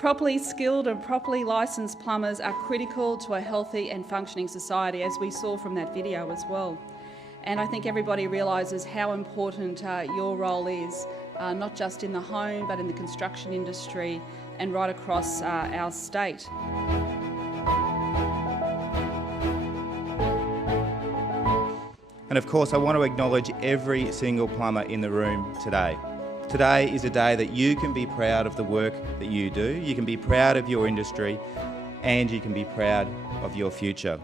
Properly skilled and properly licensed plumbers are critical to a healthy and functioning society, as we saw from that video as well. And I think everybody realises how important your role is, not just in the home but in the construction industry and right across our state. And of course, I want to acknowledge every single plumber in the room today. Today is a day that you can be proud of the work that you do, you can be proud of your industry, and you can be proud of your future.